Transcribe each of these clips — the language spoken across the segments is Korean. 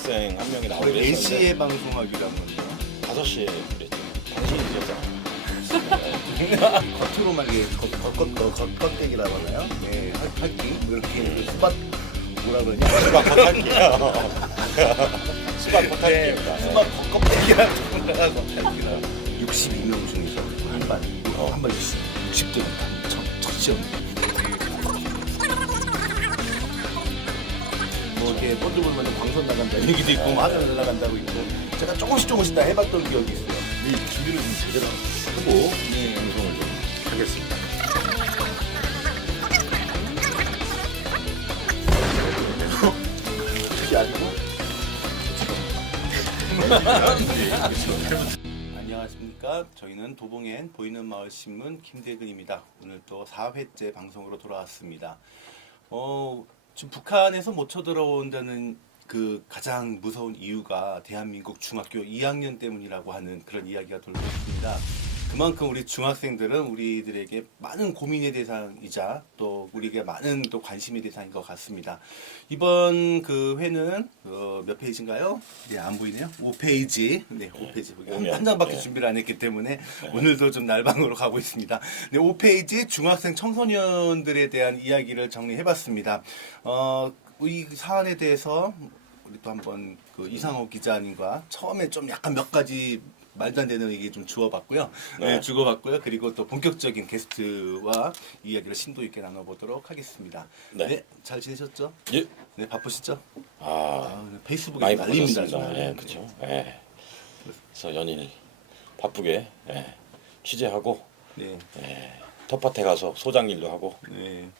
중학생 한 명이 나오기로 원래 했었는데 4시에 방송하기로 한 건데요. 5시에 그랬죠. 당신이 늦었잖아. 겉으로만 이게 겉껍데기라고 하나요? 네, 할기 이렇게 수박 뭐라 그러냐? 수박 겉핥기야. 수박 겉핥기입니다. 수박 겉껍데기라고 그러나서 할기라. 62명 중에서 한발 60점 첫 시험. 뭐 이렇게 본드볼만은 광선 나간다 얘기도 있고 뭐 하늘 날아간다고 있고 제가 조금씩 다 해봤던 기억이 있어요. 이 준비를 좀 제대로 하고 방송을 좀 하겠습니다. 그게 아니고 안녕하십니까. 저희는 도봉엔 보이는 마을 신문 김대근입니다. 오늘 또 4회째 방송으로 돌아왔습니다. 지금 북한에서 못 쳐들어온다는 그 가장 무서운 이유가 대한민국 중학교 2학년 때문이라고 하는 그런 이야기가 돌고 있습니다. 그만큼 우리 중학생들은 우리들에게 많은 고민의 대상이자 또 우리에게 많은 또 관심의 대상인 것 같습니다. 이번 그 회는 몇 페이지인가요? 네, 안 보이네요. 5페이지. 네, 5페이지. 한 장밖에 준비를 안 했기 때문에 오늘도 좀 날방으로 가고 있습니다. 네, 5페이지 중학생 청소년들에 대한 이야기를 정리해봤습니다. 이 사안에 대해서 우리 또 한번 그 이상호 기자님과 처음에 좀 약간 몇 가지 말도 안 되는 얘기 좀 주워봤고요. 네, 주고받고요. 그리고 또 본격적인 게스트와 이야기를 심도 있게 나눠보도록 하겠습니다. 네, 잘 지내셨죠? 예. 네, 바쁘시죠? 페이스북에 많이 난립니다. 바쁘셨습니다. 예, 그렇죠. 예. 그래서 연일 바쁘게 취재하고 네. 텃밭에 가서 소장 일도 하고 네.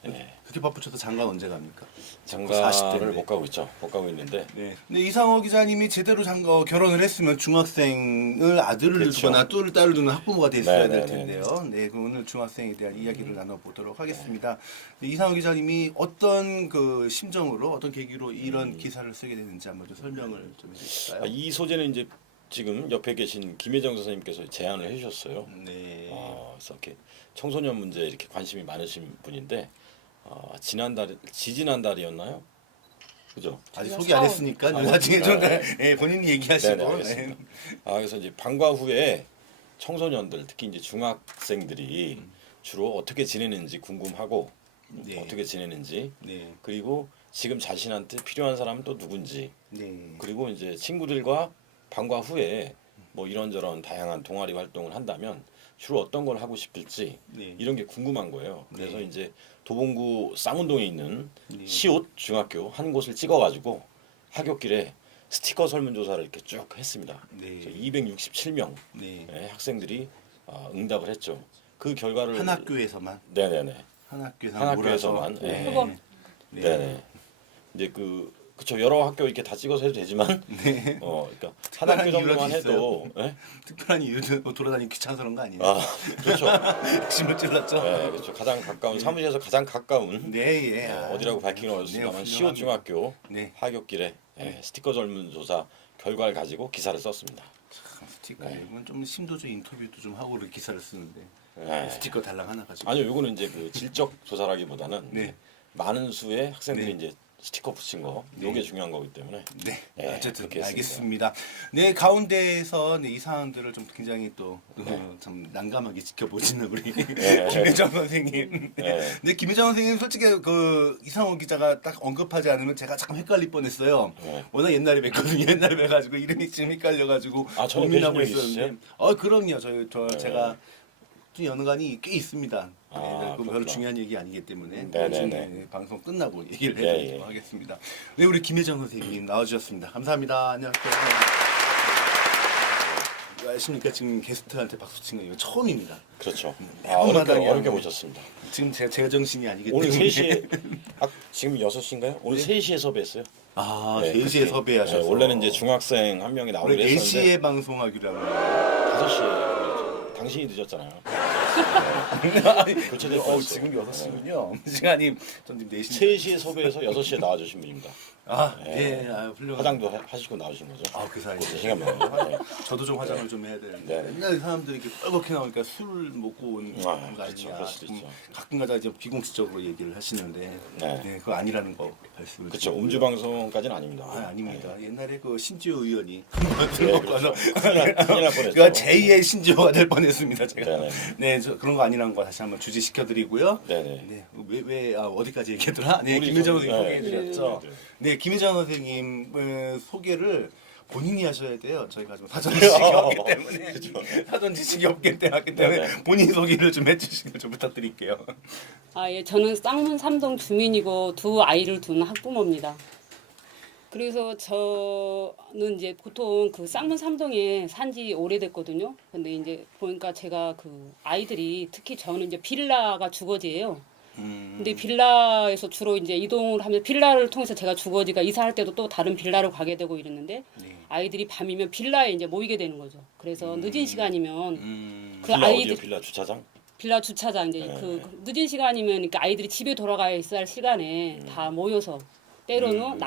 그렇게 바쁘셔도 장관 언제 갑니까? 장가를 40대인데. 못 가고 있죠. 못 가고 있는데 네. 근데 이상호 기자님이 제대로 결혼을 했으면 중학생을 아들을 그렇죠. 두거나 딸을 두는 학부모가 됐어야 될 네. 텐데요. 네, 그럼 오늘 중학생에 대한 이야기를 나눠보도록 하겠습니다. 네, 이상호 기자님이 어떤 그 심정으로 어떤 계기로 이런 기사를 쓰게 됐는지 한번 좀 설명을 좀 해주실까요? 이 소재는 이제 지금 옆에 계신 김혜정 선생님께서 제안을 해주셨어요. 네. 그래서 이렇게 청소년 문제에 이렇게 관심이 많으신 분인데 지지난달이었나요? 그죠? 아직 소개 안 했으니까 나중에 좀 본인이 얘기하시고. 네네, 알겠습니다. 그래서 이제 방과 후에 청소년들 특히 이제 중학생들이 주로 어떻게 지내는지 궁금하고 네. 어떻게 지내는지 네. 그리고 지금 자신한테 필요한 사람은 또 누군지 네. 그리고 이제 친구들과 방과 후에 뭐 이런저런 다양한 동아리 활동을 한다면 주로 어떤 걸 하고 싶을지 네. 이런 게 궁금한 거예요. 그래서 네. 이제 도봉구 쌍운동에 있는 네. 시옷 중학교 한 곳을 찍어가지고 하굣길에 스티커 설문조사를 이렇게 쭉 했습니다. 네. 267명 네. 학생들이 응답을 했죠. 그 결과를 한 학교에서만 네네네 한 학교에서만 네. 네. 네. 네네 이제 그쵸 여러 학교 이렇게 다 찍어서 해도 되지만 네. 그러니까 한 특별한 학교 정도만 이유라도 해도 특별한 이유는 뭐 돌아다니기 귀찮아서 그런 거 아니에요? 그렇죠. 핵심을 찔렀죠? 네, 그렇죠. 가장 가까운 사무실에서 가장 가까운 네, 예. 어디라고 밝히긴 어렵습니다만 네, 시옷 중학교 네. 하굣길에 스티커 설문조사 결과를 가지고 기사를 썼습니다. 참, 스티커 이건 좀 심도적 인터뷰도 좀 하고 그렇게 기사를 쓰는데 네. 스티커 달랑 하나 가지고. 아니요, 요거는 이제 그 질적 조사라기보다는 네. 많은 수의 학생들이 네. 이제 스티커 붙인 거, 요게 중요한 거기 때문에. 네, 네, 어쨌든 그렇게 알겠습니다. 네, 가운데에서 이 사안들을 좀 굉장히 또 참 난감하게 지켜보시는 우리 김혜정 선생님. 네. 근데 김혜정 선생님 솔직히 그 이상호 기자가 딱 언급하지 않으면 제가 잠깐 헷갈릴 뻔했어요. 네. 워낙 옛날에 뵀거든요. 옛날에 뵈가지고 이름이 지금 헷갈려가지고 저는 고민하고 뵈신 적 있었는데. 있으세요? 그럼요. 제가 좀 연관이 꽤 있습니다. 네, 그건 별로 그렇구나. 중요한 얘기 아니기 때문에 네네네. 나중에 방송 끝나고 얘기를 예, 해드리도록 하겠습니다. 네, 우리 김혜정 선생님 나와주셨습니다. 감사합니다. 안녕하세요. 아십니까? 지금 게스트한테 박수 치는 거 이거 처음입니다. 그렇죠. 매번 마당에 어렵게 하고. 모셨습니다. 지금 제 정신이 아니기 오늘 때문에 3시에 지금 6시인가요? 오늘 3시에 섭외했어요. 네, 4시에 섭외하셔서 원래는 이제 중학생 한 명이 나오기로 원래 했었는데 4시에 방송하기로 하고 5시에 당신이 늦었잖아요. 교체될 뻔했어요. 지금 6시군요. 시간이 전 지금 4시 3시에 섭외해서 6시에 나와주신 분입니다. 아, 네. 예, 아, 훌륭한. 화장도 하시고 나오신 거죠? 아, 그 사이에. 시간 많아요. 네. 저도 좀 화장을 좀 해야 되는데 네. 옛날에 사람들이 이렇게 빨갛게 나오니까 술을 먹고 온 아, 거 그렇죠. 아니냐. 그럴 수도 좀 있죠. 가끔가다 이제 비공식적으로 얘기를 하시는데 네. 네, 그거 아니라는 거 말씀을 그렇죠. 드리고요. 음주 방송까지는 아닙니다. 아, 아닙니다. 옛날에 그 신지호 의원이 네, 먹고 그렇죠. 와서 큰일 날 뻔했죠. 그가 제2의 신지호가 될 뻔했습니다. 제가. 네네. 네, 저 그런 거 아니라는 거 다시 한번 주지시켜드리고요. 네네. 네, 왜 어디까지 얘기했더라? 네, 우리 김혜정 저- 선생님 네. 소개해드렸죠. 네. 네, 김혜정 선생님 소개를 본인이 하셔야 돼요. 저희가 좀 사전 지식이 없기 때문에 사전 지식이 없기 때문에 네네. 본인 소개를 좀 해주시길 좀 부탁드릴게요. 아, 예, 저는 쌍문 삼동 주민이고 두 아이를 둔 학부모입니다. 그래서 저는 이제 보통 그 쌍문 삼동에 산지 오래됐거든요. 근데 이제 보니까 제가 그 아이들이 특히 저는 이제 빌라가 주거지예요. 근데 빌라에서 주로 이제 이동을 하면 빌라를 통해서 제가 주거지가 이사할 때도 또 다른 빌라로 가게 되고 이랬는데 네. 아이들이 밤이면 빌라에 이제 모이게 되는 거죠. 그래서 늦은 시간이면 그 빌라 아이들 어디요? 빌라 주차장? 빌라 주차장 이제 네. 그 늦은 시간이면 그러니까 아이들이 집에 돌아가야 있어야 할 시간에 다 모여서 때로는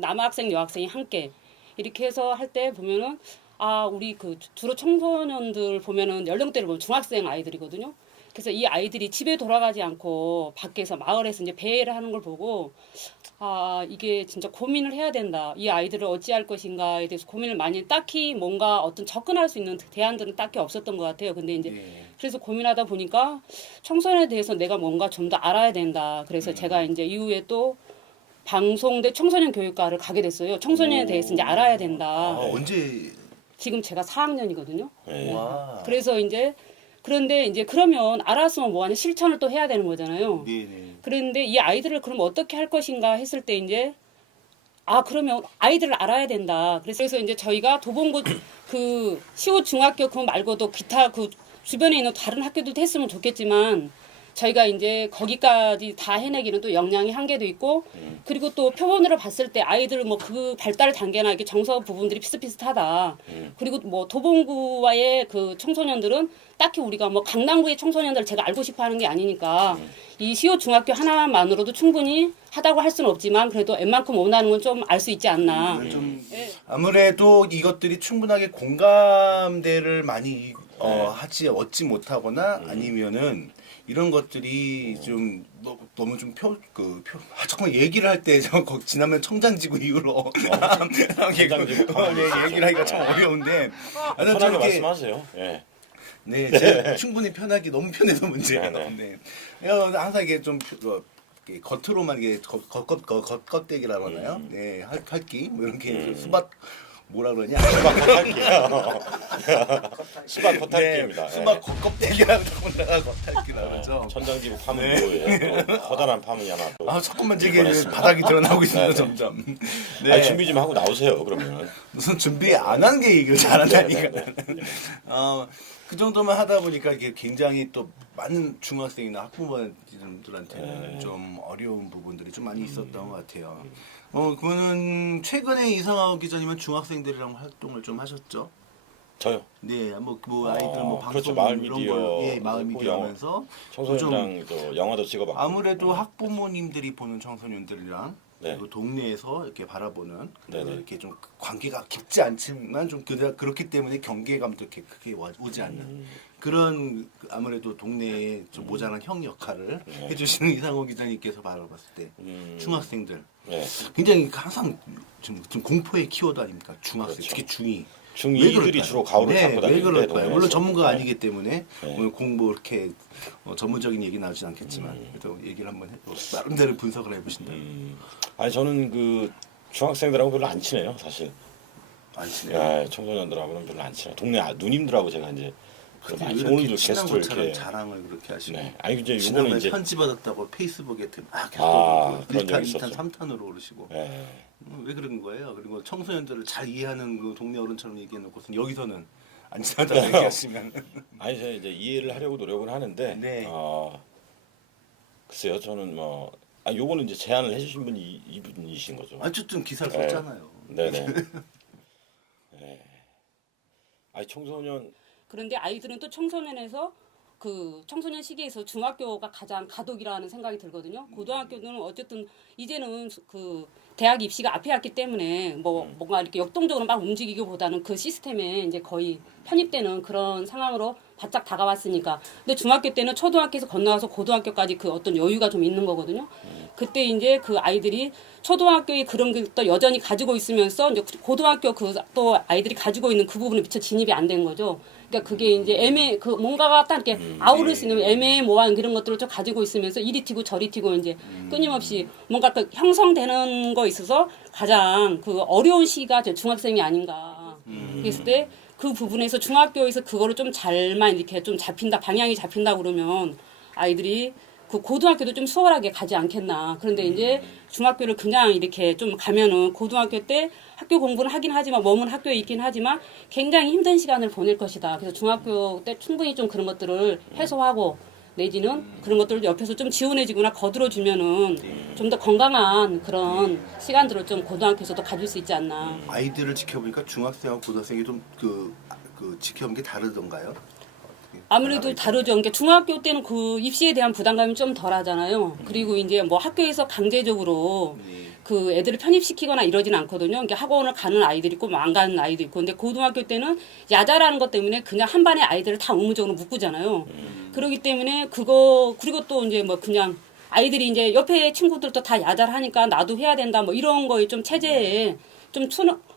남학생 여학생이 함께 이렇게 해서 할 때 보면은 아 우리 그 주로 청소년들 보면은 연령대를 보면 중학생 아이들이거든요. 그래서 이 아이들이 집에 돌아가지 않고 밖에서 마을에서 이제 배회를 하는 걸 보고 아 이게 진짜 고민을 해야 된다. 이 아이들을 어찌할 것인가에 대해서 고민을 많이 딱히 뭔가 어떤 접근할 수 있는 대안들은 딱히 없었던 것 같아요. 근데 이제 네. 그래서 고민하다 보니까 청소년에 대해서 내가 뭔가 좀 더 알아야 된다. 그래서 제가 이제 이후에 또 방송대 청소년 교육과를 가게 됐어요. 청소년에 대해서 이제 알아야 된다. 아, 언제? 지금 제가 4학년이거든요. 네. 와. 그래서 이제 그런데 이제 그러면 알았으면 뭐하냐 실천을 또 해야 되는 거잖아요. 네네. 그런데 이 아이들을 그럼 어떻게 할 것인가 했을 때 이제 아 그러면 아이들을 알아야 된다. 그래서 이제 저희가 도봉구 그 시호 중학교 그 말고도 기타 그 주변에 있는 다른 학교도 했으면 좋겠지만 저희가 이제 거기까지 다 해내기는 또 역량의 한계도 있고 그리고 또 표본으로 봤을 때 아이들 뭐 그 발달 단계나 이렇게 정서 부분들이 비슷비슷하다. 그리고 뭐 도봉구와의 그 청소년들은 딱히 우리가 뭐 강남구의 청소년들 제가 알고 싶어 하는 게 아니니까 이 시호 중학교 하나만으로도 충분히 하다고 할 수는 없지만 그래도 웬만큼 원하는 건 좀 알 수 있지 않나. 좀 예. 아무래도 이것들이 충분하게 공감대를 많이 얻지 못하거나 아니면은 이런 것들이 좀 너무 좀 잠깐만 얘기를 할 때 지나면 청장지구 이후로 청장지구. 네, 얘기를 하기가 참 어려운데 하여튼 편하게 저렇게 말씀하세요. 예. 네, 제 충분히 편하기 너무 편해서 문제예요. 네, 네. 항상 이게 좀 이렇게 겉으로만 이게 겉껍데기라고 하나요? 네, 할기 뭐 이렇게 수박 뭐라 그러냐? 수박 겉핥기요. 수박 겉핥기입니다. 네, 수박 겉껍데기라고 내가 겉핥기라고 그러죠. 천장지구 파문 네. 이후에 또 커다란 파문이 하나 또. 아, 자꾸만 저게 일본했습니다. 바닥이 드러나고 있습니다, 네, 네. 점점. 아니, 준비 좀 하고 나오세요. 그러면. 무슨 준비 안 한 게 얘기를 잘한다니까. 네, 네, 네. 그 정도만 하다 보니까 이게 굉장히 또 많은 중학생이나 학부모님들한테는 네. 좀 어려운 부분들이 좀 많이 있었던 것 같아요. 그거는 최근에 이상하고 기자님은 중학생들이랑 활동을 좀 하셨죠? 저요. 네, 뭐 아이들 뭐 방송 그렇죠. 마을 이런 미디어 걸, 예, 마을 하고 미디어 하면서 청소년이랑 또 영화도 찍어봤고. 아무래도 학부모님들이 보는 청소년들이랑 네. 그리고 동네에서 이렇게 바라보는 그리고 네네. 이렇게 좀 관계가 깊지 않지만 좀 그렇기 때문에 경계감도 이렇게 크게 오지 않는 그런 아무래도 동네에 좀 모자란 형 역할을 네. 해주시는 이상호 기자님께서 바라봤을 때 중학생들 네. 굉장히 항상 좀 공포의 키워드 아닙니까? 중학생 그렇죠. 특히 중2 중2들이 주로 가오를 잡고 왜 다니는데 그럴까요? 동네에서. 물론 전문가가 네. 아니기 때문에 네. 오늘 공부 이렇게 전문적인 얘기 나오진 않겠지만 그래도 얘기를 한번 나름대로 분석을 해보신다면 아니 저는 그 중학생들하고 별로 안 친해요, 사실. 아시네요. 예, 청소년들하고는 별로 안 친해요. 동네 누님들하고 제가 이제 좀 많이 이렇게 오늘도 친한 게스트를 것처럼 이렇게. 자랑을 그렇게 하시고 네. 아니 이제 지난번에 요거는 이제 편지 받았다고 페이스북에 막 계속 그런 1탄, 적이 2탄, 있었죠. 3탄으로 오르시고 예. 왜 그런 거예요? 그리고 청소년들을 잘 이해하는 그 동네 어른처럼 얘기해놓고선 여기서는 안 친하다고 얘기하시면 아니 제가 이제 이해를 하려고 노력은 하는데 네. 글쎄요 저는 뭐 요거는 이제 제안을 해주신 분이 이분이신 거죠. 어쨌든 기사를 네. 썼잖아요. 네네. 네. 아니 청소년 그런데 아이들은 또 청소년에서 그 청소년 시기에서 중학교가 가장 가독이라는 생각이 들거든요. 고등학교는 어쨌든 이제는 그 대학 입시가 앞에 왔기 때문에 뭐 뭔가 이렇게 역동적으로 막 움직이기보다는 그 시스템에 이제 거의 편입되는 그런 상황으로 바짝 다가왔으니까. 근데 중학교 때는 초등학교에서 건너와서 고등학교까지 그 어떤 여유가 좀 있는 거거든요. 그때 이제 그 아이들이 초등학교에 그런 게 또 여전히 가지고 있으면서 이제 고등학교 그 또 아이들이 가지고 있는 그 부분에 미처 진입이 안 된 거죠. 그러니까 그게 이제 그 뭔가가 딱 이렇게 아우를 수 있는 애매모호한 그런 것들을 좀 가지고 있으면서 이리 튀고 저리 튀고 이제 끊임없이 뭔가 그 형성되는 거 있어서 가장 그 어려운 시기가 저 중학생이 아닌가. 그랬을 때 그 부분에서 중학교에서 그거를 좀 잘만 이렇게 좀 잡힌다, 방향이 잡힌다 그러면 아이들이 그 고등학교도 좀 수월하게 가지 않겠나. 그런데 이제 중학교를 그냥 이렇게 좀 가면은 고등학교 때 학교 공부는 하긴 하지만 머문 학교에 있긴 하지만 굉장히 힘든 시간을 보낼 것이다. 그래서 중학교 때 충분히 좀 그런 것들을 해소하고 내지는 그런 것들을 옆에서 좀 지원해주거나 거들어주면은 좀 더 건강한 그런 시간들을 좀 고등학교에서도 가질 수 있지 않나. 아이들을 지켜보니까 중학생하고 고등학생이 좀 그 지켜본 게 다르던가요? 아무래도 다르죠. 그러니까 중학교 때는 그 입시에 대한 부담감이 좀 덜하잖아요. 그리고 이제 뭐 학교에서 강제적으로 그 애들을 편입시키거나 이러지는 않거든요. 그러니까 학원을 가는 아이들이 있고 안 가는 아이도 있고. 근데 고등학교 때는 야자라는 것 때문에 그냥 한 반의 아이들을 다 의무적으로 묶잖아요. 그렇기 때문에 그리고 또 이제 뭐 그냥 아이들이 이제 옆에 친구들도 다 야자를 하니까 나도 해야 된다 뭐 이런 거에 좀 체제에 좀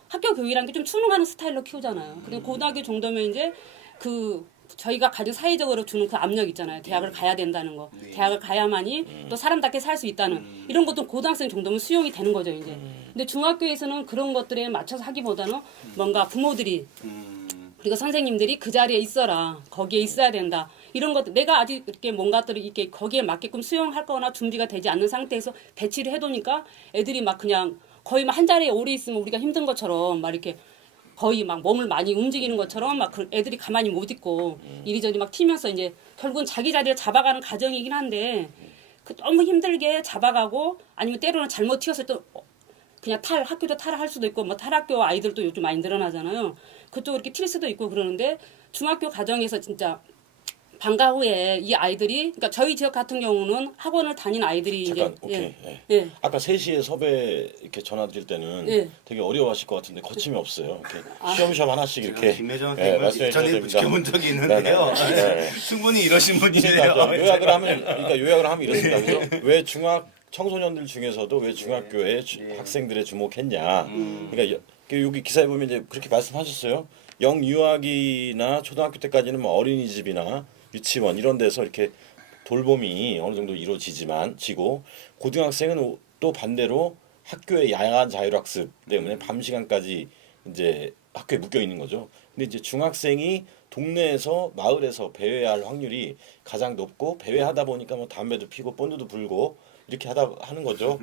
학교 교육이라는 게 좀 추능하는 스타일로 키우잖아요. 근데 고등학교 정도면 이제 그 저희가 가진 사회적으로 주는 그 압력 있잖아요. 대학을 가야 된다는 거. 대학을 가야만이 또 사람답게 살 수 있다는 이런 것도 고등학생 정도면 수용이 되는 거죠, 이제. 근데 중학교에서는 그런 것들에 맞춰서 하기보다는 뭔가 부모들이 그리고 선생님들이 그 자리에 있어라. 거기에 있어야 된다. 이런 것들 내가 아직 이렇게 뭔가들을 이렇게 거기에 맞게끔 수용할 거나 준비가 되지 않는 상태에서 배치를 해두니까 애들이 막 그냥 거의 막 한 자리에 오래 있으면 우리가 힘든 것처럼 막 이렇게 거의 막 몸을 많이 움직이는 것처럼 막 애들이 가만히 못 있고 이리저리 막 튀면서 이제 결국은 자기 자리를 잡아가는 과정이긴 한데 그 너무 힘들게 잡아가고 아니면 때로는 잘못 튀어서 또 그냥 학교도 탈할 수도 있고 뭐 탈학교 아이들도 요즘 많이 늘어나잖아요. 그쪽 이렇게 튈 수도 있고 그러는데 중학교 과정에서 진짜 방과 후에 이 아이들이 그러니까 저희 지역 같은 경우는 학원을 다니는 아이들이 잠깐 이제 오케이. 예. 예. 예. 아까 3시에 섭외 이렇게 전화 드릴 때는 예. 되게 어려워하실 것 같은데 거침이 없어요. 이렇게 쉬엄쉬엄 하나씩 이렇게 김혜정 예, 선생님을 말씀해 주셔야 전에 됩니다. 지켜본 적이 있는데요. 네. 충분히 이러신 분이네요. 맞아요. 요약을 하면 이렇습니다. 그래서 왜 중학 청소년들 중에서도 왜 중학교에 학생들에 주목했냐. 그러니까 여기 기사에 보면 이제 그렇게 말씀하셨어요. 영유아기나 초등학교 때까지는 뭐 어린이집이나 유치원 이런 데서 이렇게 돌봄이 어느 정도 지고 고등학생은 또 반대로 학교의 야간 자율학습 때문에 밤 시간까지 이제 학교에 묶여 있는 거죠. 근데 이제 중학생이 동네에서 마을에서 배회할 확률이 가장 높고 배회하다 보니까 뭐 담배도 피고 본드도 불고 이렇게 하는 거죠.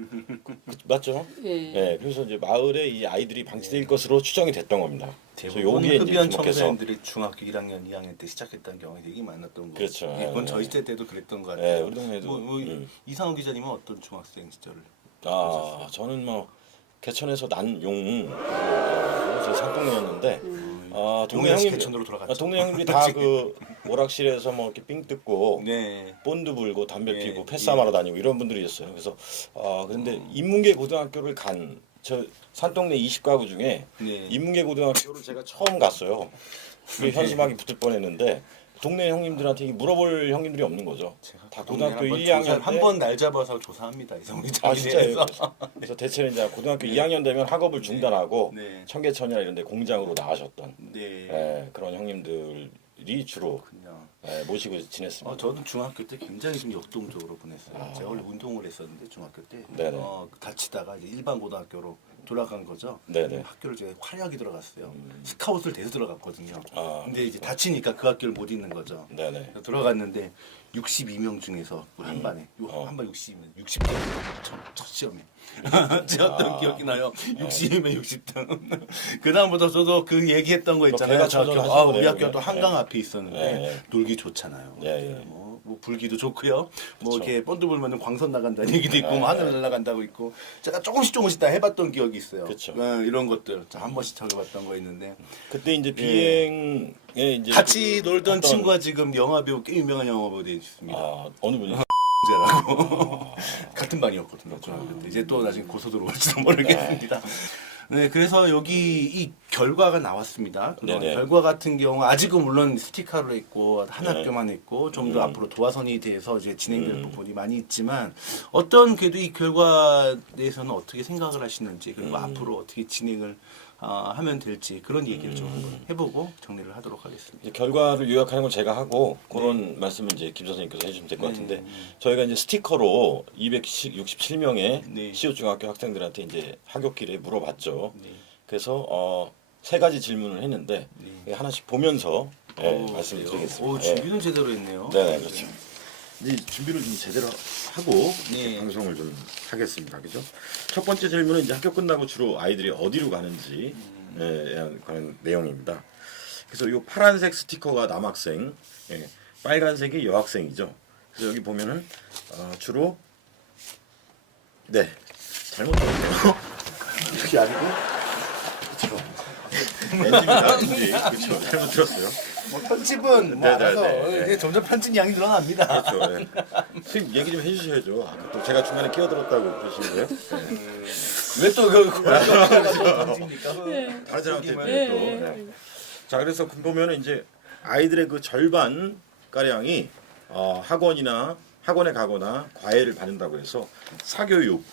맞죠? 예. 네, 그래서 이제 마을에 이 아이들이 방치될 것으로 추정이 됐던 겁니다. 그래서 대부분 여기에 이제 흡연 주목해서 청소년들이 중학교 1학년, 2학년 때 시작했던 경우가 되게 많았던 거. 그렇죠. 이건 예. 저희 때도 그랬던 것 네, 같아요. 우리 동네도. 이상호 기자님은 어떤 중학생 시절을? 저는 뭐 개천에서 난용 제 산동네였는데 동네 용해시 형님 개천으로 돌아갔죠. 동네 형님들이 다 그 오락실에서 뭐 이렇게 삥 뜯고 네. 본드 불고 담배 네. 피고 패싸움하러 다니고 이런 분들이었어요. 그래서 그런데 인문계 고등학교를 간 저 산동네 20가구 중에 네. 인문계 고등학교를 제가 처음 갔어요. 그게 현수막이 붙을 뻔했는데 동네 형님들한테 이게 물어볼 형님들이 없는 거죠. 다 고등학교 1, 2학년 때 한번 날 잡아서 조사합니다. 이성훈 기자님. 진짜예요. 그래서 대체는 이제 고등학교 2학년 되면 학업을 중단하고 네. 청계천이나 이런 데 공장으로 나가셨던 네. 그런 형님들이 주로 그렇군요. 모시고 지냈습니다. 저는 중학교 때 굉장히 좀 역동적으로 보냈어요. 제가 원래 운동을 했었는데 중학교 때 네네. 다치다가 이제 일반 고등학교로 돌아간 거죠. 네네. 학교를 제가 화려하게 들어갔어요. 스카웃을 돼서 들어갔거든요. 근데 이제 그렇죠. 다치니까 그 학교를 못 있는 거죠. 네네. 그래서 들어갔는데 62명 중에서 한 반에 한 반 60명 60등 첫 시험에 찍었던 기억이 나요. 60이면 60등. 그 다음부터 저도 그 얘기했던 거 있잖아요. 개가 저 학교, 천전하신 우리 거네요, 학교 또 그게. 한강 앞에 있었는데 네. 놀기 좋잖아요. 네. 뭐 뭐 불기도 좋고요. 뭐 그쵸. 이렇게 본드 불면은 광선 나간다는 얘기도 있고 네. 뭐 하늘 날아간다고 있고 제가 조금씩 다 해봤던 기억이 있어요. 그쵸. 이런 것들 한 번씩 적어봤던 거 있는데 그때 이제 비행에 이제 같이 놀던 어떤- 친구가 지금 영화배우 꽤 유명한 영화배우 되어 있습니다. 아 어느 분이 라고 같은 반이었거든요. 근데 이제 또 나중에 고소 들어올지도 모르겠습니다. 네, 그래서 여기 이 결과가 나왔습니다. 그런 네네. 결과 같은 경우 아직은 물론 스티커로 있고 한 네. 학교만 있고 좀 더 앞으로 도화선이 돼서 이제 진행될 부분이 많이 있지만 어떤 그래도 이 결과에 대해서는 어떻게 생각을 하시는지 그리고 앞으로 어떻게 진행을 하면 될지 그런 얘기를 좀 한번 해보고 정리를 하도록 하겠습니다. 이제 결과를 요약하는 건 제가 하고 그런 말씀을 이제 김 선생님께서 해주시면 될 것 같은데 저희가 이제 스티커로 267명의 네. 시옷 중학교 학생들한테 이제 하굣길에 물어봤죠. 네. 그래서 세 가지 질문을 했는데 하나씩 보면서 말씀을 드리겠습니다. 오, 준비는 제대로 했네요. 네, 그렇죠. 이제 준비를 좀 제대로 하고 네. 방송을 좀 하겠습니다. 그죠? 첫 번째 질문은 이제 학교 끝나고 주로 아이들이 어디로 가는지 관한 내용입니다. 그래서 이 파란색 스티커가 남학생, 빨간색이 여학생이죠. 그래서 여기 보면은 주로 잘못 들었네요. 이렇게 아니고 그렇죠. NG입니다. NG. 그렇죠. 잘못 들었어요. 뭐 편집은 뭐 네, 네, 알아서 네. 이제 점점 편집 양이 늘어납니다. 그렇죠. 네. 선생님 얘기 좀 해주셔야죠. 아까 또 제가 중간에 끼어들었다고 그러시는 거예요? 왜또그 편집입니까? 다른 사람한테 네. 또. 네. 자 그래서 보면은 이제 아이들의 그 절반 가량이 학원에 가거나 과외를 받는다고 해서 사교육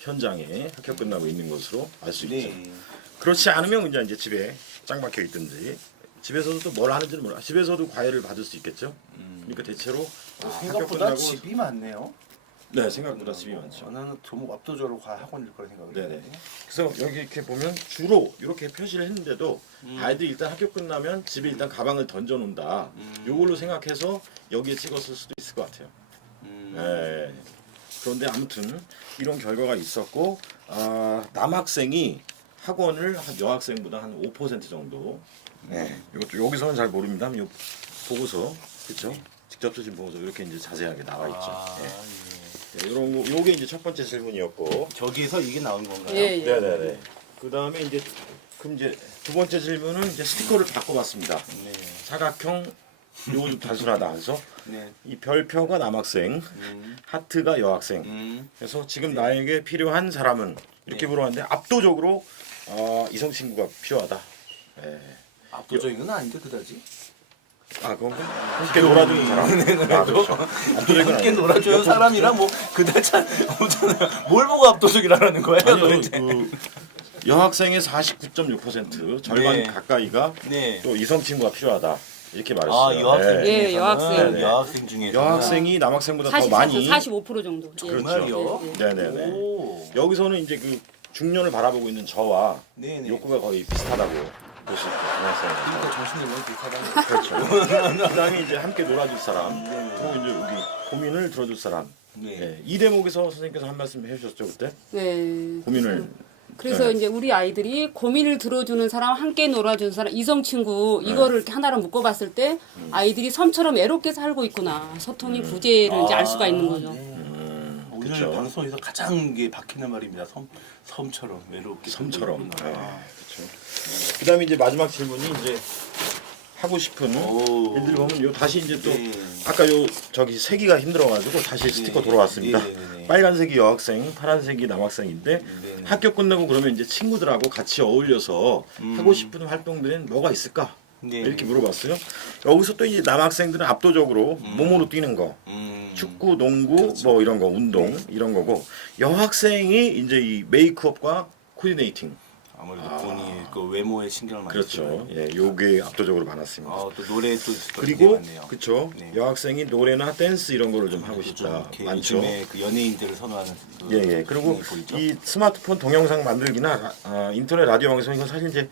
현장에 학교 끝나고 있는 것으로 알 수 있죠. 네. 그렇지 않으면 이제 집에 짱 박혀 있든지 집에서도 또 뭘 하는지는 몰라. 집에서도 과외를 받을 수 있겠죠. 그러니까 대체로 학교 생각보다 끝나고 집이 많네요. 네 생각보다 집이 많죠. 나는 좀 압도적으로 학원일 거라 생각을 네네. 했는데. 그래서 여기 이렇게 보면 주로 이렇게 표시를 했는데도 아이들이 일단 학교 끝나면 집에 일단 가방을 던져 놓는다. 요걸로 생각해서 여기에 찍었을 수도 있을 것 같아요. 네. 그런데 아무튼 이런 결과가 있었고 남학생이 학원을 한 여학생보다 한 5% 정도. 네. 이것도 여기서는 잘 모릅니다. 요 보고서 그렇죠? 직접 쓰신 보고서 이렇게 이제 자세하게 나와 있죠. 네. 이런 거 요게 이제 첫 번째 질문이었고. 저기에서 이게 나온 건가요? 예, 예. 네네네. 그 다음에 이제 두 번째 질문은 이제 스티커를 바꿔봤습니다. 네. 사각형 요거 좀 단순하다 해서 네. 이 별표가 남학생, 하트가 여학생. 그래서 지금 나에게 필요한 사람은 이렇게 물어봤는데 압도적으로 이성 친구가 필요하다. 네. 압도적인 건 아닌데 그다지. 그건가? 함께 놀아주는 사람. 그렇죠. 압도적인 함께 놀아주는 사람이랑 뭐 그다지 없잖아요. 뭘 보고 압도적이라는 거예요? 아니요, 도대체? 그 여학생의 49.6% 절반 네. 가까이가 네. 또 이성 친구가 필요하다 이렇게 말했어요. 여학생. 네. 예, 여학생. 네. 여학생 중에 여학생이 남학생보다 더 많이 45% 정도. 예. 정말요? 예, 예. 네네네. 오. 여기서는 이제 그 중년을 바라보고 있는 저와 네네. 욕구가 거의 비슷하다고 볼 수 있죠. 그러니까 정신이 너무 비슷하다는 그렇죠. 그다음에 이제 함께 놀아줄 사람, 그리고 이제 여기 고민을 들어줄 사람. 네. 네. 이 대목에서 선생님께서 한 말씀 해주셨죠 그때? 네. 고민을. 그래서 네. 이제 우리 아이들이 고민을 들어주는 사람, 함께 놀아주는 사람, 이성 친구 이거를 이렇게 하나로 묶어봤을 때 아이들이 섬처럼 외롭게 살고 있구나. 소통이 부재를 이제 알 수가 있는 거죠. 오늘 그쵸. 방송에서 가장 이게 박히는 말입니다. 섬처럼 외롭게 섬처럼. 살고 있구나. 그렇죠. 그다음에 이제 마지막 질문이 이제 하고 싶은 오. 애들 보면 요 다시 이제 또 네. 아까 요 저기 세기가 힘들어가지고 다시 스티커 돌아왔습니다. 네. 빨간색이 여학생, 파란색이 남학생인데 네. 학교 끝나고 그러면 이제 친구들하고 같이 어울려서 하고 싶은 활동들은 뭐가 있을까? 네. 이렇게 물어봤어요. 여기서 또 이제 남학생들은 압도적으로 몸으로 뛰는 거, 축구, 농구, 뭐 이런 거, 운동 이런 거고 여학생이 이제 이 메이크업과 코디네이팅. 아무래도 본인이 그 외모에 신경을 많이 그렇죠. 쓰는. 예, 요게 압도적으로 많았습니다. 또 노래 또 그리고 많네요. 그렇죠. 네. 여학생이 노래나 댄스 이런 거를 좀 하고 좀 싶다. 이렇게 많죠. 요즘에 그 연예인들을 선호하는 그 예. 그리고 분이 보이죠? 이 스마트폰 동영상 만들기나 인터넷 라디오 방송 이건 사실 이제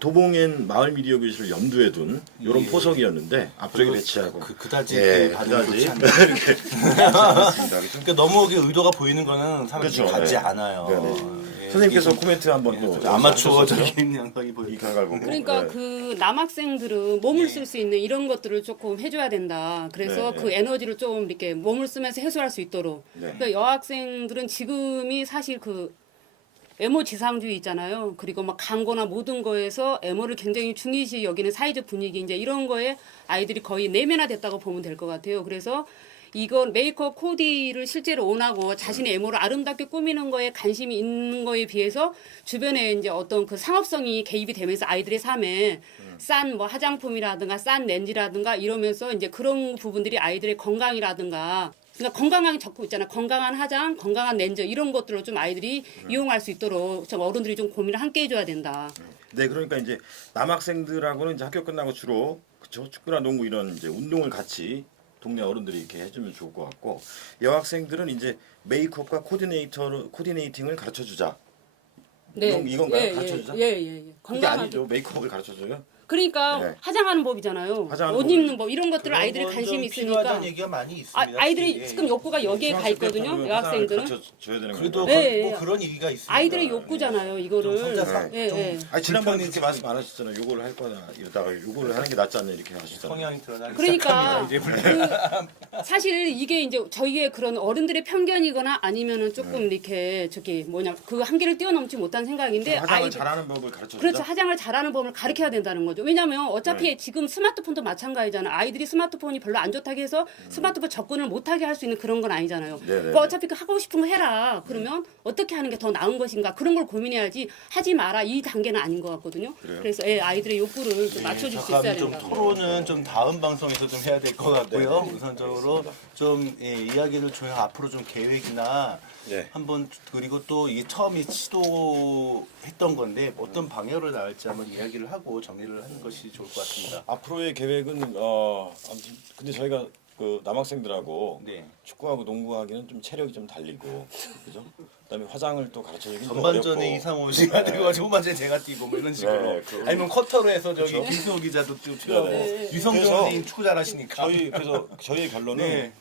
도봉엔 마을 미디어 교실을 염두에 둔 이런 예. 포석이었는데 앞쪽에 배치하고 그다지 예, 그 반응이 그다지 좋지 않네요. 그러니까 너무 이게 의도가 보이는 거는 사람들이 그렇죠. 갖지 네. 않아요. 네네. 예, 선생님께서 이게 코멘트 한번 또 좀 아마추어적인 양상이 이 보이니까. 각을 보고 그러니까 네. 그 남학생들은 몸을 네. 쓸 수 있는 이런 것들을 조금 해줘야 된다. 그래서 네, 그 네. 에너지를 좀 이렇게 몸을 쓰면서 해소할 수 있도록. 네. 그러니까 여학생들은 지금이 사실 그 외모 지상주의 있잖아요. 그리고 막 광고나 모든 거에서 외모를 굉장히 중요시 여기는 사회적 분위기 이제 이런 거에 아이들이 거의 내면화됐다고 보면 될 것 같아요. 그래서 이건 메이크업 코디를 실제로 원하고 자신의 외모를 아름답게 꾸미는 거에 관심이 있는 거에 비해서 주변에 이제 어떤 그 상업성이 개입이 되면서 아이들의 삶에 싼 뭐 화장품이라든가 싼 렌즈라든가 이러면서 이제 그런 부분들이 아이들의 건강이라든가 그러니까 건강하게 적고 있잖아. 건강한 화장, 건강한 렌즈 이런 것들을 좀 아이들이 이용할 수 있도록 좀 어른들이 좀 고민을 함께 해줘야 된다. 네, 그러니까 이제 남학생들하고는 이제 학교 끝나고 주로 그쵸 축구나 농구 이런 이제 운동을 같이 동네 어른들이 이렇게 해주면 좋을 것 같고 여학생들은 이제 메이크업과 코디네이팅을 가르쳐 주자. 이건가요? 가르쳐주자? 예. 그게 건강하게. 아니죠. 메이크업을 가르쳐 줘요. 그러니까 네. 화장하는 법이잖아요. 화장하는 옷 법이- 입는 법 이런 것들을 그런 아이들이 건 관심이 좀 필요하다는 있으니까 얘기가 많이 있습니다. 아이들이 예, 지금 예. 욕구가 여기에 가 있거든요. 여학생들은 가르쳐줘야 되는 그래도 거예요. 네, 뭐 예. 그런 얘기가 있습니다. 아이들의 욕구잖아요. 이거를. 좀 혼자서 예, 좀 예. 아니 지난번에 불편이 그렇게 말씀 안 하셨잖아요. 요거를 할 거나 이러다가 요거를 하는 게 낫지 않냐 이렇게 하시잖아요. 성향이 드러나기 그러니까 시작합니다. 이제 그 사실 이게 이제 저희의 그런 어른들의 편견이거나 아니면은 조금 이렇게 저기 뭐냐 그 한계를 뛰어넘지 못한 생각인데 화장을 아이들 잘하는 법을 가르쳐 그렇죠. 주자. 화장을 잘하는 법을 가르쳐야 된다는 거죠. 왜냐하면 어차피 지금 스마트폰도 마찬가지잖아요. 아이들이 스마트폰이 별로 안 좋다고 해서 스마트폰 접근을 못하게 할 수 있는 그런 건 아니잖아요. 네네. 그러니까 어차피 그 하고 싶은 거 해라. 그러면 어떻게 하는 게 더 나은 것인가 그런 걸 고민해야지 하지 마라 이 단계는 아닌 것 같거든요. 그래요? 그래서 예, 아이들의 욕구를 좀 맞춰줄 수 있어야 잠깐 좀 된다. 토론은 좀 다음 방송에서 좀 해야 될 것 같고요. 네, 네. 우선적으로 좀 이야기를 좀 앞으로 좀 계획이나 네. 한번 그리고 또 이게 처음에 시도했던 건데 어떤 방향으로 나갈지 한번 이야기를 하고 정리를 하는 것이 좋을 것 같습니다. 앞으로의 계획은 아무튼 근데 저희가 그 남학생들하고 네. 축구하고 농구하기는 좀 체력이 좀 달리고 그죠? 그다음에 화장을 또 가르쳐 주기 전반전에 이상호 씨가 되고 후반전에 제가 뛰고 뭐 이런 식으로 네, 그건- 아니면 커터로 해서 저기 그렇죠. 김수호 기자도 또 필요하고 네. 유성준 그래서 선생님 축구 잘하시니까 그래서 저희 결론은 네.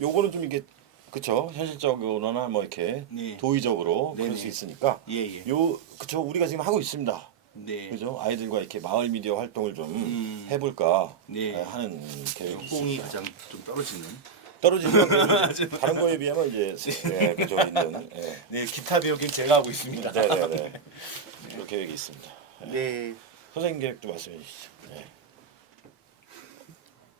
요거는 좀 이게 그쵸 현실적으로나 뭐 이렇게 네. 도의적으로 네네. 그럴 수 있으니까 예예 그쵸 우리가 지금 하고 있습니다. 네. 그죠? 아이들과 이렇게 마을 미디어 활동을 좀 해볼까 네. 하는 계획이 뽕이 있습니다. 가장 좀 떨어지는 떨어지지만 그래도 다른 거에 비하면 이제 그죠 있는 네 기타 배우긴 제가 하고 있습니다. 네네네 그런 계획이 있습니다. 네. 선생님 계획도 말씀해 주시죠. 네.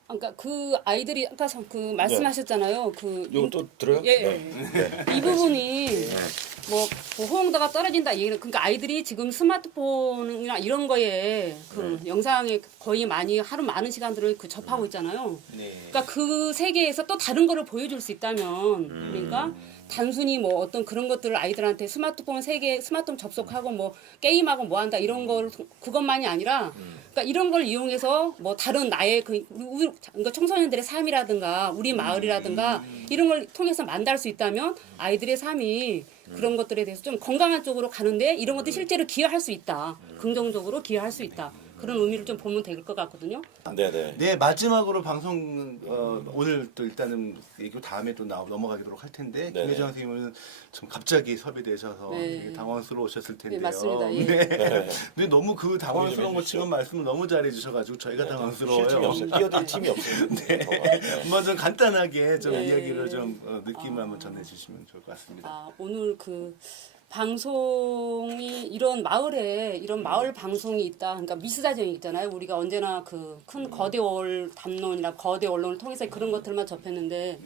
그러니까 그 아이들이 아까 그 말씀하셨잖아요. 그 이거 또 들어요? 예, 네. 이 부분이 뭐 호응도가 떨어진다 얘기는 그러니까 아이들이 지금 스마트폰이나 이런 거에 그 영상에 거의 많이 하루 많은 시간들을 그 접하고 있잖아요. 네. 그러니까 그 세계에서 또 다른 거를 보여줄 수 있다면 그러니까 단순히 뭐 어떤 그런 것들을 아이들한테 스마트폰 세계 스마트폰 접속하고 뭐 게임하고 뭐 한다 이런 걸 그것만이 아니라 그러니까 이런 걸 이용해서 뭐 다른 나의 그러니까 청소년들의 삶이라든가 우리 마을이라든가 이런 걸 통해서 만날 수 있다면 아이들의 삶이 그런 것들에 대해서 좀 건강한 쪽으로 가는데 이런 것도 실제로 기여할 수 있다. 긍정적으로 기여할 수 있다. 그런 의미를 좀 보면 될 것 같거든요. 네네. 네 마지막으로 방송 오늘 또 일단은 얘기 다음에 또 넘어가도록 할 텐데 네네. 김혜정 선생님은 좀 갑자기 섭외되셔서 네. 되게 당황스러우셨을 텐데요. 네, 맞습니다. 예. 네. 근데 너무 그 당황스러운 것 해주시죠. 지금 말씀을 너무 잘해주셔가지고 저희가 쉴 틈이 당황스러워요. 없어요. 끼어들 팀이 없어요. 한번 좀 간단하게 좀 네. 이야기를 좀 느낌을 한번 전해주시면 좋을 것 같습니다. 아, 오늘 그 방송이 이런 마을에 이런 마을 방송이 있다. 그러니까 미수다정이 있잖아요. 우리가 언제나 그 큰 거대 담론이나 거대 언론을 통해서 그런 것들만 접했는데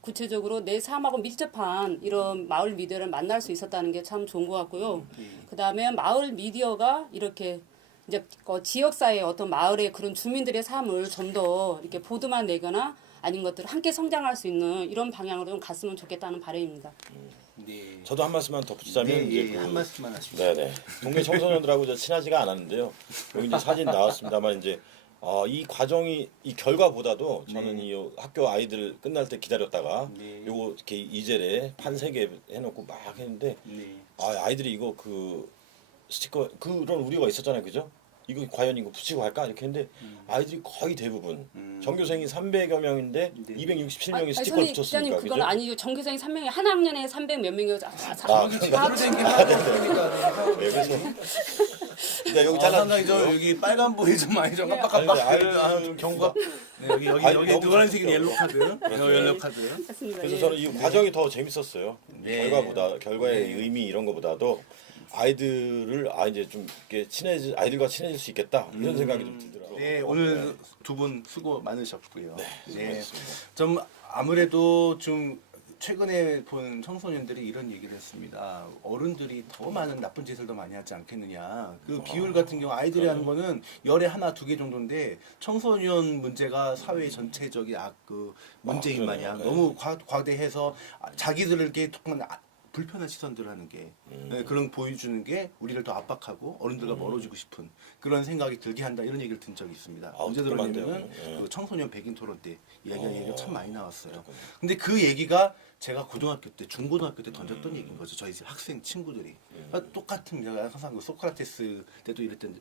구체적으로 내 삶하고 밀접한 이런 마을 미디어를 만날 수 있었다는 게 참 좋은 것 같고요. 그다음에 마을 미디어가 이렇게 이제 지역사회 어떤 마을의 그런 주민들의 삶을 좀 더 이렇게 보도만 내거나 아닌 것들을 함께 성장할 수 있는 이런 방향으로 좀 갔으면 좋겠다는 바람입니다. 네. 저도 한 말씀만 덧붙이자면 네, 이제 예, 한 말씀만 하십시오. 네네. 동네 청소년들하고 저 친하지가 않았는데요. 여기 이제 사진 나왔습니다만 이제 이 과정이 이 결과보다도 저는 이 학교 아이들 끝날 때 기다렸다가 네. 요거 이렇게 이젤에 판 3개 해놓고 막 했는데 네. 아이들이 이거 그 스티커 그런 우려가 있었잖아요, 그죠? 이거 과연 이거 붙이고 갈까 이렇게 했는데 아이들이 거의 대부분 전교생이 300여 명인데 267명이 스티커를 기자님 붙였으니까 그건 그죠? 아니죠. 전교생이 3명이 한 학년에 300 몇 명이어서 제대로 된게 하나니까. 네, 그래서 네, 여기 상당히 잘라주시고요. 저 여기 빨간 불이 좀 많이 좀 깜빡깜빡. 아니, 아이들 좀 경고가. 네, 여기 아이들 너무 노란색이 좋죠. 옐로 카드. 옐로 카드. 맞습니다. 그래서 예. 저는 이 과정이 더 재밌었어요. 네. 결과의 의미 이런 거보다도 아이들을 이제 좀 이렇게 아이들과 친해질 수 있겠다 이런 생각이 좀 들더라고요. 네, 오늘 두 분 수고 많으셨고요. 네, 수고하셨습니다. 좀 아무래도 좀 최근에 본 청소년들이 이런 얘기를 했습니다. 어른들이 더 많은 나쁜 짓을 더 많이 하지 않겠느냐. 그 비율 같은 경우 아이들이 하는 거는 열에 하나, 두 개 정도인데 청소년 문제가 사회 전체적인 그 문제인 그러네요. 마냥 네. 너무 과대해서 자기들에게 정말 불편한 시선들을 하는 게 네, 그런 보여주는 게 우리를 더 압박하고 어른들과 멀어지고 싶은 그런 생각이 들게 한다 이런 얘기를 든 적이 있습니다. 언제 득템한데요. 들었냐면 예. 그 청소년 백인 토론 때 얘기가 참 많이 나왔어요. 근데 그 얘기가 제가 고등학교 때 중고등학교 때 던졌던 얘기인 거죠. 저희 학생 친구들이 똑같은 제가 항상 그 소크라테스 때도 이랬던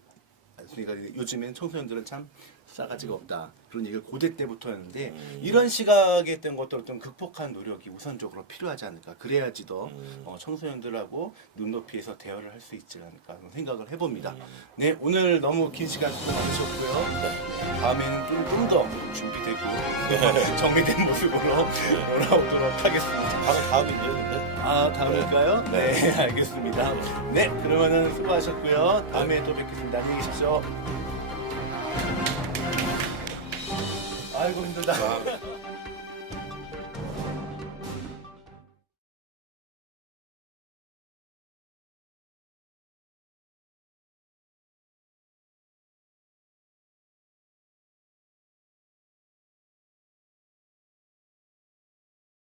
그러니까 요즘엔 청소년들은 참 싸가지가 없다 그런 얘기를 고대 때부터 했는데 이런 시각에 있던 것들을 좀 극복한 노력이 우선적으로 필요하지 않을까 그래야지 더 청소년들하고 눈높이에서 대화를 할 수 있지 않을까 그런 생각을 해봅니다. 네 오늘 너무 긴 시간 수고 많으셨고요. 네, 다음에는 좀 더 준비되고 정리된 모습으로 돌아오도록 하겠습니다. 다음인데요, 근데. 아 다음일까요? 네 알겠습니다. 네 그러면은 수고하셨고요. 다음에 또 뵙겠습니다. 안녕히 계십시오. 아이고 힘들다.